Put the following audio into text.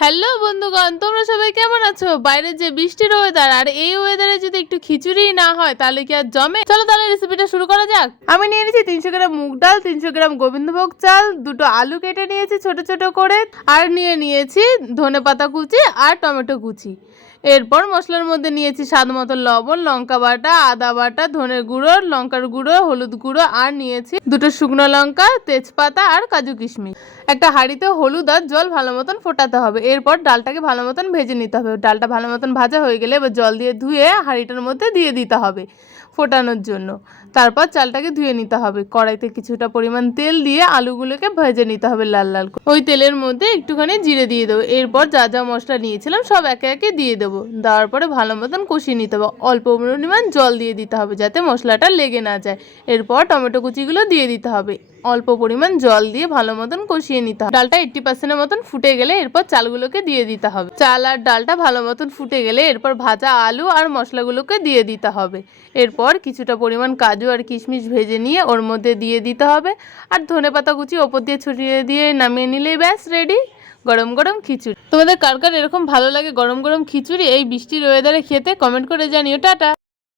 Hello বন্ধুগণ, তোমরা সবাই কেমন আছো? বাইরে যে বৃষ্টির ওয়েদার আর এই ওয়েদারে যদি একটু খিচুড়ি না হয়, তাহলে কি আর জমে? চলো তাহলে রেসিপিটা শুরু করা যাক। আমি নিয়ে নিয়েছি তিনশো গ্রাম মুগ ডাল, তিনশো গ্রাম গোবিন্দভোগ চাল, দুটো আলু কেটে নিয়েছি ছোট ছোট করে, আর নিয়ে নিয়েছি ধনে পাতা কুচি আর টমেটো কুচি। এরপর মশলার মধ্যে নিয়েছি স্বাদ মতো লবণ, লঙ্কা বাটা, আদা বাটা ধনের গুঁড়ো, লঙ্কার গুঁড়ো, হলুদ গুঁড়ো, আর নিয়েছি দুটো শুকনো লঙ্কা, তেজপাতা আর কাজু কিশমিশ। একটা হাঁড়িতে হলুদ আর জল ভালো মতন ফোটাতে হবে। এরপর ডালটাকে ভালো মতন ভেজে নিতে হবে। ডালটা ভালো মতন ভাজা হয়ে গেলে এবার জল দিয়ে ধুয়ে হাঁড়িটার মধ্যে দিয়ে দিতে হবে ফোটানোর জন্য। তারপর চালটাকে ধুয়ে নিতে হবে। কড়াইতে কিছুটা পরিমাণ তেল দিয়ে আলুগুলোকে ভেজে নিতে হবে লাল লাল ওই তেলের মধ্যে একটুখানি জিরে দিয়ে দেবো। এরপর যা যা মশলা নিয়েছিলাম সব একে একে দিয়ে দেবো। দেওয়ার পরে ভালো মতন কষিয়ে নিতে হবে। অল্প পরিমাণ জল দিয়ে দিতে হবে যাতে মশলাটা লেগে না যায়। এরপর টমেটো কুচিগুলো দিয়ে দিতে হবে। অল্প পরিমাণ জল দিয়ে ভালো মতন কষিয়ে নিতে হবে। ডালটা এইট্টি পার্সেন্টের মতন ফুটে গেলে এরপর চালগুলোকে দিয়ে দিতে হবে। চাল আর ডালটা ভালো মতন ফুটে গেলে এরপর ভাজা আলু আর মশলাগুলোকে দিয়ে দিতে হবে। এরপর কিছুটা পরিমাণ কাজু আর কিশমিশ ভেজে নিয়ে ওর মধ্যে দিয়ে দিতে হবে। আর ধনে পাতা কুচি ওপর দিয়ে ছড়িয়ে দিয়ে নামিয়ে নিলেই ব্যাস রেডি গরম গরম খিচুড়ি। তোমাদের কার কার এরকম ভালো লাগে গরম গরম খিচুড়ি? এই বৃষ্টির ওয়েদারে খেতে কমেন্ট করে জানিও। টাটা!